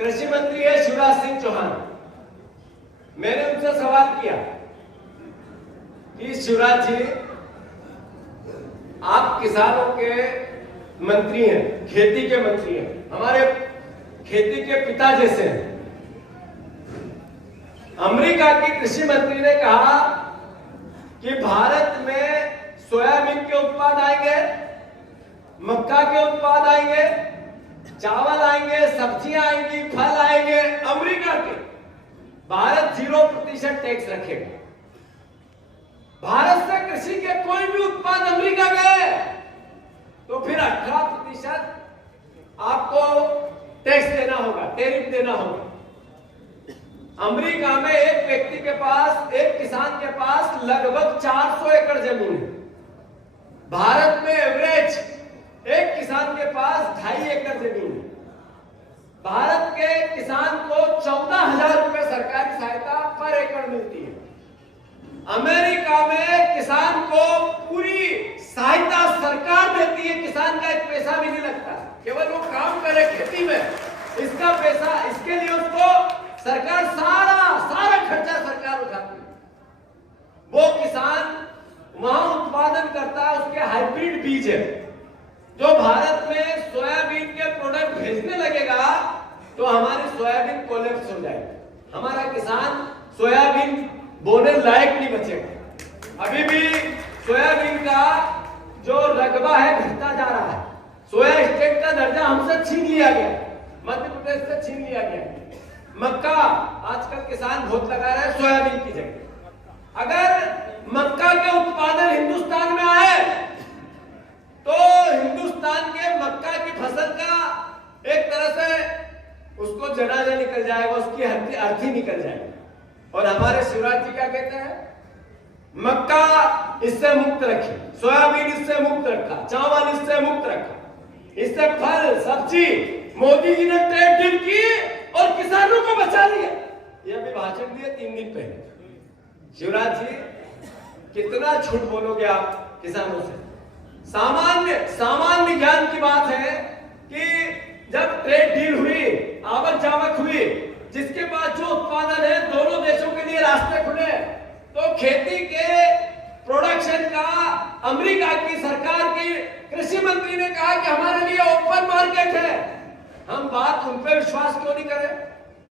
कृषि मंत्री है शिवराज सिंह चौहान। मैंने उनसे सवाल किया कि शिवराज जी, आप किसानों के मंत्री हैं, खेती के मंत्री हैं, हमारे खेती के पिता जैसे हैं। अमेरिका की कृषि मंत्री ने कहा कि भारत में सोयाबीन के उत्पाद आएंगे, मक्का के उत्पाद आएंगे, चावल आएंगे, सब्जियां आएंगी, फल आएंगे अमेरिका के। भारत 0% टैक्स रखेगा। भारत से कृषि के कोई भी उत्पाद अमेरिका गए तो फिर 18% आपको टैक्स देना होगा, टैरिफ देना होगा। अमेरिका में एक व्यक्ति के पास, एक किसान के पास लगभग 400 एकड़ जमीन है। भारत में एवरेज एक किसान के पास 2.5 एकड़ जमीन है। भारत के किसान को 14,000 रुपए सरकारी सहायता पर एकड़ मिलती है। अमेरिका में किसान को पूरी सहायता सरकार देती है, किसान का एक पैसा भी नहीं लगता, केवल वो काम करे खेती में, इसका पैसा, इसके लिए उसको सरकार सारा खर्चा सरकार उठाती है। वो किसान वहां उत्पादन करता है, उसके हाइब्रिड बीज है। जो भारत में सोयाबीन के प्रोडक्ट भेजने लगेगा तो हमारी सोयाबीन कोलैप्स हो जाएगी। हमारा किसान सोयाबीन बोने लायक नहीं बचेगा। अभी भी सोयाबीन का जो रकबा है घटता जा रहा है। सोया स्टेट का दर्जा हमसे छीन लिया गया, मध्य प्रदेश से छीन लिया गया। मक्का आजकल किसान बहुत लगा रहे हैं सोयाबीन की जगह। अगर मक्का के उत्पादन हिंदुस्तान में आए तो हिंदुस्तान के मक्का की फसल का एक तरह से उसको जनाजा निकल जाएगा, उसकी अर्थी निकल जाएगी। और हमारे शिवराज जी क्या कहते हैं? मक्का इससे मुक्त रखी, सोयाबीन इससे मुक्त रखा, चावल इससे मुक्त रखा, इससे फल सब्जी मोदी जी ने ट्रेड डील की और किसानों को बचा लिया। ये अभी भाषण दिए 3 दिन पहले। शिवराज जी, कितना झूठ बोलोगे आप किसानों से? सामान्य ज्ञान की बात है कि जब ट्रेड डील हुई, आवक जावक हुई, जिसके बाद जो उत्पादन है दोनों देशों के लिए रास्ते खुले, तो खेती के प्रोडक्शन का अमेरिका की सरकार की कृषि मंत्री ने कहा कि हमारे लिए ओपन मार्केट है। हम बात उन पर विश्वास क्यों नहीं करें?